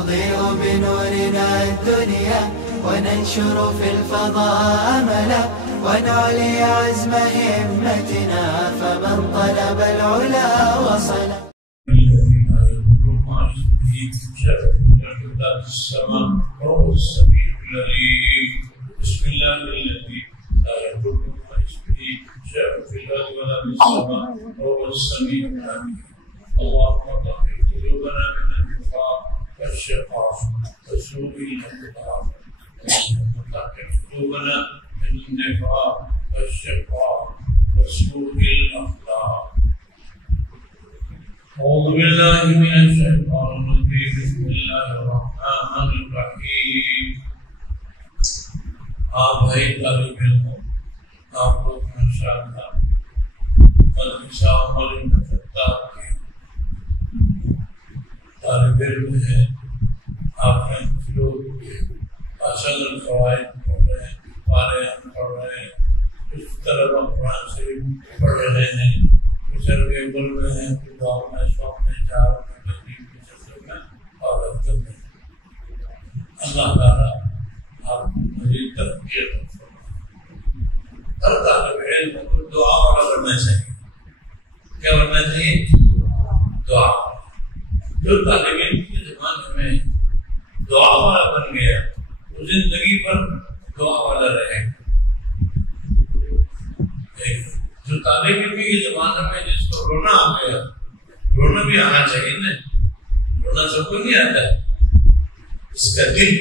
نضيء بنورنا الدنيا وننشر في الفضاء أملا ونعلي عزم همتنا فمن طلب العلا وصل. السماء وهو السميع العليم. بسم الله الذي لا يضر مع اسمه شيء في الارض ولا في السماء وهو السميع العليم. اللهم طهر قلوبنا من النفاق والشقاق وسوء الاخلاق. اللهم طهر قلوبنا من النفاق والشقاق وسوء الاخلاق. أعوذ بالله من الشيطان الرجيم. بسم الله الرحمن الرحيم. آپ بھائی طالب علم آپ لوگ ماشاءاللہ مدرسہ عمر خطاب کے طالب علم ہیں. آپ نے لوگ اصل القواعد پڑھ رہے ہیں, قرآن پڑھ رہے ہیں, اس طرح قرآن شریف پڑھ رہے ہیں, بزرگ عمر میں ہیں, دعا میں شوق میں چار میں تقریب میں سفر میں اور افضل میں. اللہ تعالیٰ آپ مزید ترقی ہر طالب علم کو دعا والا بننا چاہیے. کیا بننا چاہیے؟ دعا. جو طالب علم کے زمانے میں دعا والا بن گیا وہ زندگی پر دعا والا رہے. جو طالب علم کے زمانے میں جس کو رونا آ گیا, رونا بھی آنا چاہیے نا, رونا سب کو نہیں آتا ہے. اس کا دل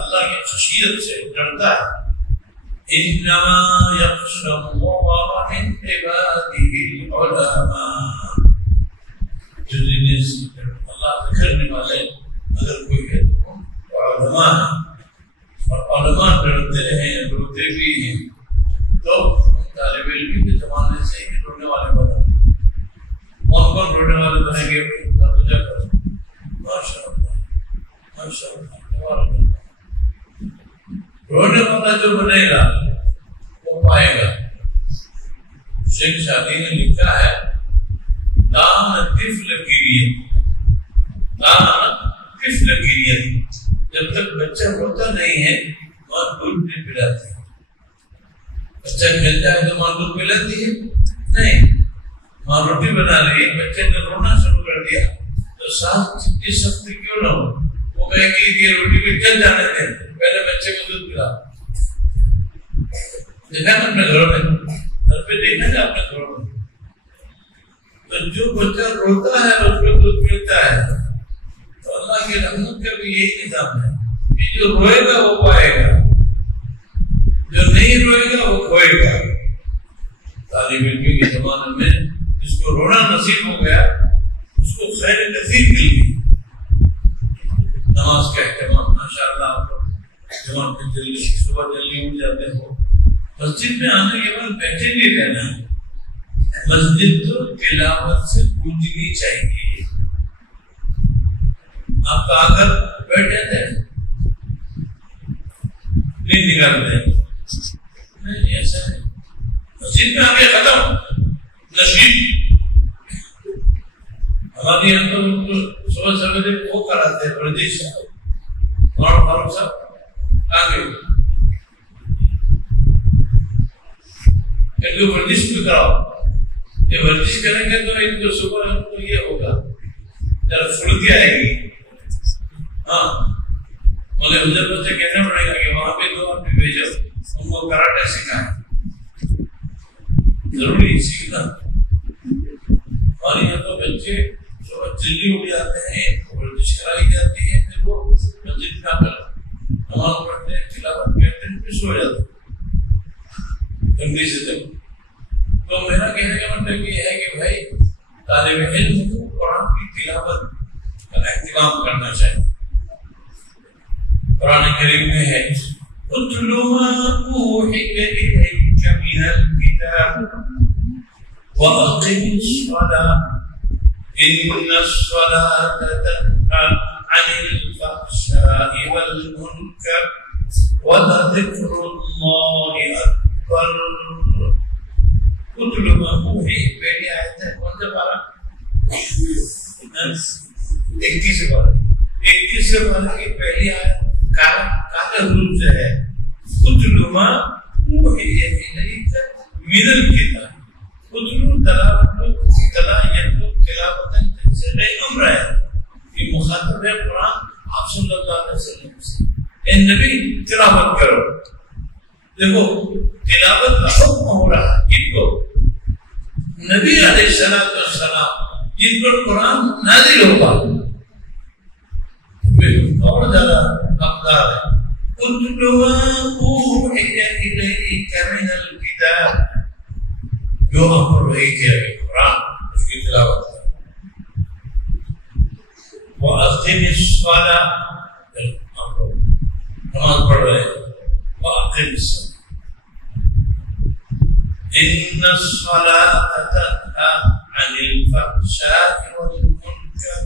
اللہ کی خشیت سے ڈرتا ہے. انما یخشی اللہ من عباده العلماء. جو دل سے اللہ سے ڈرنے والے اگر کوئی ہے تو علماء ہیں, اور علماء ڈرتے ہیں, روتے بھی ہیں. تو طالب علم کے زمانے سے ہی رونے والے بنا. کون رونے والے بنیں گے؟ ماشاء اللہ ماشاء اللہ. رونے والا جو بنے گا وہ پائے گا. شیخ شادی نے لکھا ہے دام طفل گریہ, دام طفل گریہ. جب تک بچہ روتا نہیں ہے ماں دودھ نہیں پلاتی. بچہ مل جائے تو ماں دودھ پلاتی ہے نہیں. ماں روٹی بنا رہی ہے, بچے نے رونا شروع کر دیا تو ساتھ جتنی سختی کیوں نہ ہو وہ کہے گی کہ روٹی پہ چل جانے دیں, پہلے بچے کو دودھ پلا. دیکھا نا اپنے گھروں میں, گھر پہ دیکھا نا اپنے گھروں میں, تو جو بچہ روتا ہے اس کو دودھ ملتا ہے. تو اللہ کی رحمت کا بھی یہی نظام ہے کہ جو روئے گا وہ پائے گا, جو نہیں روئے گا وہ کھوئے گا. طالب علم کے زمانے میں جس کو رونا نصیب ہو گیا اس کو خیر کثیر مل گئی. نماز کا اہتمام ماشاءاللہ آپ لوگ جوان پہ جلدی صبح جلدی اٹھ جاتے ہو. مسجد میں آنے کے بعد بیٹھے نہیں رہنا. مسجد تو تلاوت سے گونجنی چاہیے. آپ آ کر بیٹھ جاتے ہیں نہیں نکالتے نہیں, ایسا نہیں. مسجد میں آگے ختم نشید. ہمارے یہاں تو صبح سویرے وہ کراتے ہیں ورزش. فاروق صاحب آگے ان کو ورزش بھی کراؤ. یہ ورزش کریں گے تو ان کو صبح کو یہ ہوگا ذرا پھرتی آئے گی. ہاں مولوی افضل سے کہنا پڑے گا کہ وہاں پہ تو آپ بھی بھیجو, ان کو کراٹے سکھائیں. ضروری سیکھنا. ہمارے یہاں تو بچے صبح جلدی اٹھ جاتے ہیں, ورزش کرائی جاتی ہے, پھر وہ مسجد میں آ کر نماز پڑھتے ہیں, تلاوت کرتے ہیں, پھر سو جاتے ہیں جلدی سے. تو میرا کہنے کا مطلب یہ ہے کہ بھائی طالب علم کو قرآن کی تلاوت کا اہتمام کرنا چاہیے. قرآن کریم میں ہے اتل ما اوحی الیک من الکتاب واقم الصلاة ان الصلاة تنہی عن الفحشاء والمنکر ولذکر اللہ اکبر. اتل ما اوحی, پہلی آیت ہے کون سا پارہ؟ 21 بار. ایک تیسرے والا کی پہلی آیت کاغذ روپ سے ہے اتلو ما اوحی الیک من الکتاب اتلو تلاوتاً سے امر ہے کہ مخاطب ہے قرآن آپ صلی اللہ علیہ وسلم سے اے نبی تلاوت کرو. دیکھو تلاوت کا حکم ہو رہا ہے جن کو نبی علیہ السلام جن پر قرآن نازل ہوگا اور زیادہ حقدار ہے. اتل ما اوحی الیک من الکتاب جو امر وحی کیا گیا قرآن اس کی تلاوت کرو. وَأَقِمِ الصَّلَاةَ نماز پڑھ رہے ہیں وَأَقِمِ الصَّلَاةَ إِنَّ الصَّلَاةَ تَنْهَى عَنِ الْفَحْشَاءِ وَالْمُنكَرِ.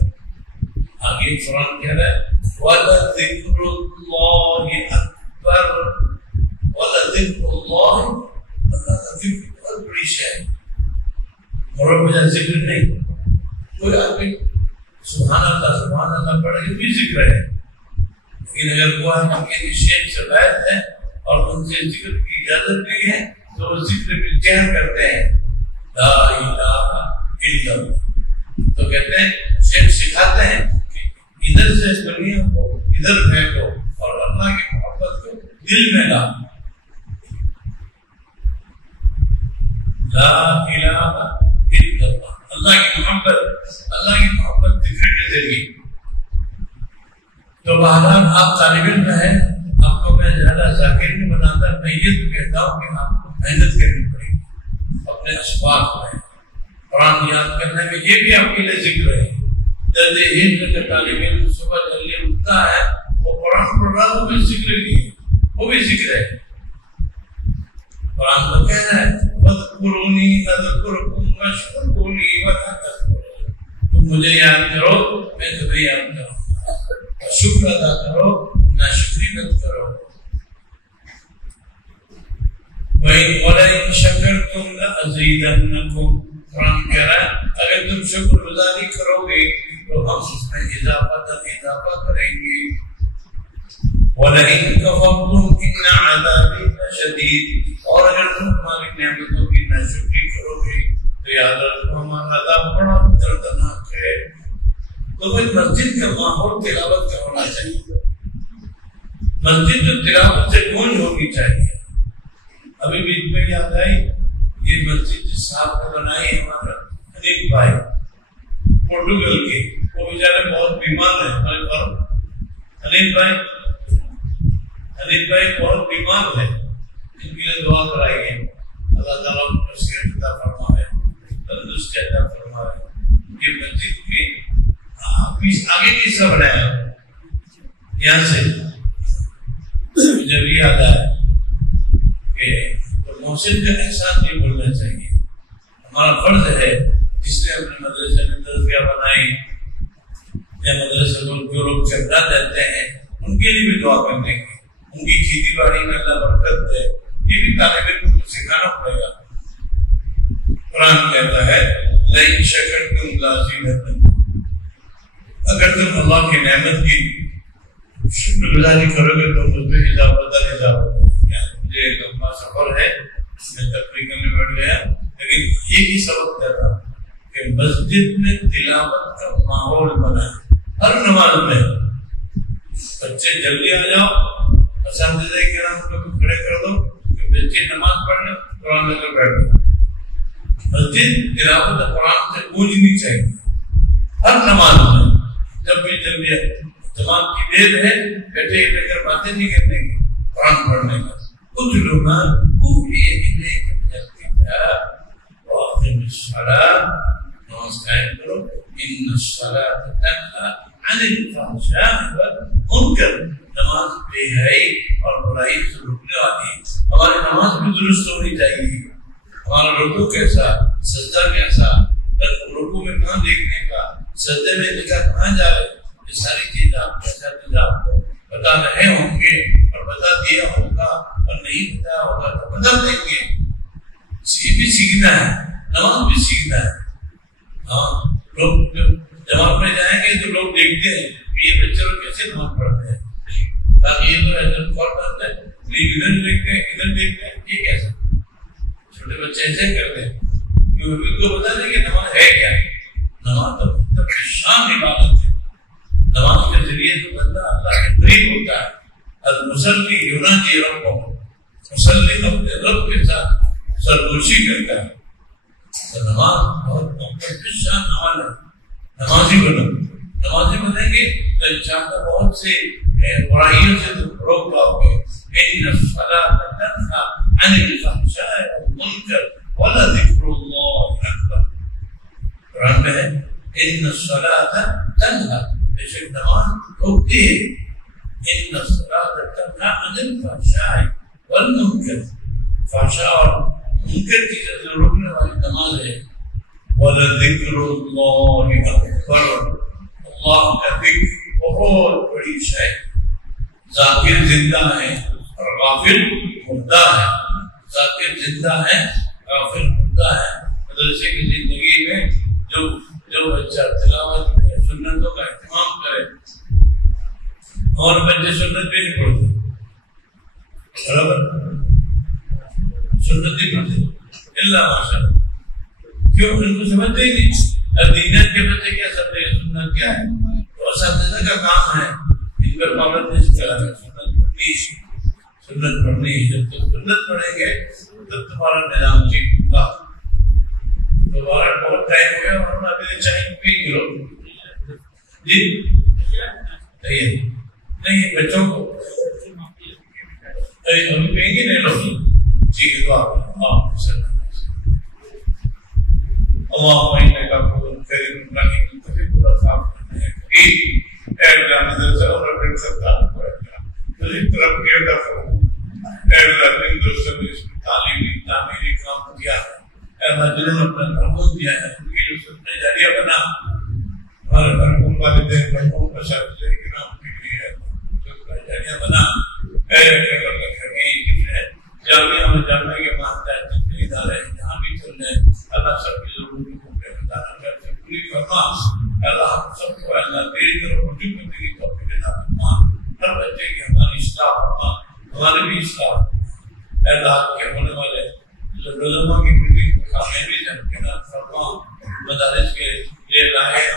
آگے قرآن کہہ رہا ہے وَلَذِكْرُ اللَّهِ أَكْبَرُ وَلَذِكْرُ اللَّهِ اللہ کا ذکر بہت بڑی شے ہے. اور وجہ ذکر نہیں کوئی آدمی سبحان اللہ پڑھ کے بھی ذکر ہے لیکن اگر وہ آدمی شیخ سے بیعت ہے اور ان سے ذکر کی اجازت نہیں ہے تو وہ ذکر بالجہر کرتے ہیں لا الہ الا اللہ. تو کہتے ہیں شیخ سکھاتے ہیں کہ ادھر سے دنیا کو ادھر پھینکو اور اللہ کی محبت کو دل میں لا. لا الہ الا اللہ اللہ کی محبت ذکر کے ذریعے. تو بہرحال آپ طالب علم ہیں آپ کو میں زیادہ ذاکر نہیں بناتا میں یہ تو کہتا ہوں کہ آپ کو محنت کرنی پڑے گی اپنے اسباق میں قرآن یاد کرنے میں. یہ بھی آپ کے لیے ذکر ہے. درد ہند کا طالب علم صبح جلدی اٹھتا ہے وہ قرآن پڑھ رہا وہ بھی ذکر کی وہ بھی ذکر ہے. قرآن تو کہہ رہا ہے وَاذْكُرُونِي أَذْكُرْكُمْ وَاشْكُرُوا لِي وَلَا تَكْفُرُونِ. تم مجھے یاد کرو میں تمہیں یاد کروں گا. شکر ادا کرو ناشکری مت کرو. وَلَئِن شَكَرْتُمْ لَأَزِيدَنَّكُمْ. قرآن کہہ رہا ہے اگر تم شکر گزاری کرو گے تو ہم اس میں اضافہ کریں گے. وَلَئِن كَفَرْتُمْ إِنَّ عَذَابِي لَشَدِيدٌ. اور اگر تم ہماری نعمتوں کی ناشکری کرو گے تو یاد رکھو ہمارا عذاب بڑا دردناک ہے. تو پھر مسجد کا ماحول تلاوت کا ہونا چاہیے. مسجد جو تلاوت سے گونج ہونی چاہیے. ابھی بیچ میں یاد آئی یہ مسجد جس صاحب نے بنائی ہمارا حنیف بھائی پورٹوگل کے وہ بیچارے بہت بیمار ہیں. ہمارے پاس حنیف بھائی بہت بیمار ہے. ان کے لیے دعا کرائیے اللہ تعالیٰ ان کو صحت عطا فرمائے تندرستی عطا فرمائے. یہ مسجد کے آگے کی حصہ بنایا یہاں سے جب یہ یاد آیا کہ محسن کا احسان نہیں بھولنا چاہیے. ہمارا فرض ہے جس نے اپنے مدرسے میں تزکیہ بنائی یا مدرسے کو جو لوگ چکرا دیتے ہیں ان کے لیے بھی دعا کرنے کی. ان کی کھیتی باڑی میں اللہ برکت دے. یہ بھی طالب علم کو سکھانا پڑے گا. قرآن کہتا ہے لئن شکرتم لازیدنکم. اگر تم اللہ کی نعمت کی شکر گزاری کرو گے تو مجھ میں اضافہ. مجھے ایک لمبا سفر ہے میں تقریر کرنے بیٹھ گیا لیکن یہ بھی سبق دیتا کہ مسجد میں تلاوت کا ماحول بنا ہر نماز میں. بچے جلدی آ جاؤ اساتذہ کرام کو کھڑے کر دو کہ بچے نماز پڑھنے قرآن لے کر بیٹھ گئے. مسجد تلاوت قرآن سے گونجنی چاہیے ہر نماز میں. جب بھی جلدی جماعت کی دیر ہے بیٹھے لے کر باتیں نہیں کرنے کی قرآن پڑھنے کا. کچھ لوگ نماز قائم کرو. ان الصلاۃ تنہی عن الفحشاء والمنکر. نماز بے حیائی اور برائی سے روکنے والی ہے. ہماری نماز بھی درست ہونی چاہیے. ہمارا رکوع کیسا سجدہ کیسا رکوع میں کہاں دیکھنے کا سجدے میں لکھا کہاں جا رہے یہ ساری چیزیں آپ کو بتا رہے ہوں گے اور بتا دیا ہوگا اور نہیں بتایا ہوگا تو بتا دیں گے. یہ بھی سیکھنا ہے نماز بھی سیکھنا ہے. ہاں لوگ جماعت میں جائیں گے تو لوگ دیکھتے ہیں کہ یہ بچے پڑھتے ہیں تاکہ یہ تو ایسا فوٹ کرتا ہے ادھر دیکھتے ہیں ادھر دیکھتے ہیں یہ کیسا چھوٹے بچے ایسے کرتے ہیں کہ ان کو بتا دیں کہ نماز ہے کیا نماز تو شان عبادت ہے نماز کے ذریعے تو بندہ اللہ کے قریب ہوتا ہے المصلی یناجی ربہ مصلی اپنے رب کے ساتھ سرگوشی کرتا ہے تو نماز بہت مقدس شان عمل ہے نمازی بنو نمازی بنیں گے تو انشاءاللہ بہت سے برائیوں سے تو روک پاؤ گے ان الصلاۃ تنہی عن الفحشاء والمنکر ولذکر اللہ اکبر قرآن میں ہے ان الصلاۃ تنہی بے شک نماز روکتی ہے ان الصلاۃ تنہی عن الفحشاء والمنکر فحشاء اور منکر چیزوں سے روکنے والی نماز ہے وَلَذِكْرُ اللَّهِ أَكْبَرُ اللہ کا ذکر بہت بڑی شے ذاکر زندہ ہے اور غافل مردہ ہے ذاکر زندہ ہے غافل مردہ ہے مدرسے کی زندگی میں جو بچہ تلاوت سنتوں کا اہتمام کرے اور بچے سنت بھی نہیں پڑھتے برابر سنت نہیں پڑھتے اللہ ماشاء اللہ کیوں ان کو سمجھتے ہی نہیں دینت کے بچے کیا سمجھے سنت کیا ہے اور اساتذہ کا کام ہے ان پر پابندی سے چلا ہے سنت پڑھنی جب تک سنت پڑھیں گے تب تمہارا نظام ٹھیک ہوگا دوبارہ بہت ٹائم ہو گیا اور ہم ابھی چاہیں پی کرو جی نہیں بچوں کو ابھی پیں گے نہیں لوگ ٹھیک ہے تو آپ اللهم انك عفو كريم رحيم تحب العفو اے اللہ مدرسہ اور رب ستا تجھے طرف کے دفعہ اے اللہ نے دوستوں کو اس تعلیمی تعمیری کام کیا اے اللہ جنہوں نے اپنا تعاون دیا ہے ان کی جو سنت جاریہ بنا اور مرحوم والدین مرحوم اساتذہ کرام کے لیے سنت جاریہ بنا اے اللہ حکیم ہے جامعہ میں جامعہ کے ماہدہ جتنے ادارے جہاں بھی چل رہے ہیں اللہ سب کی ضرورت کو پوری فرما اللہ سب کو اللہ تیری طرف رجوع کرنے کی توفیق عطا فرما ہر بچے کی ہماری اصلاح فرما ہمارے بھی اصلاح اللہ کے ہونے والے علماء کی میٹنگ کو کامیابی سے امکنات فرما مدارس کے لیے لائے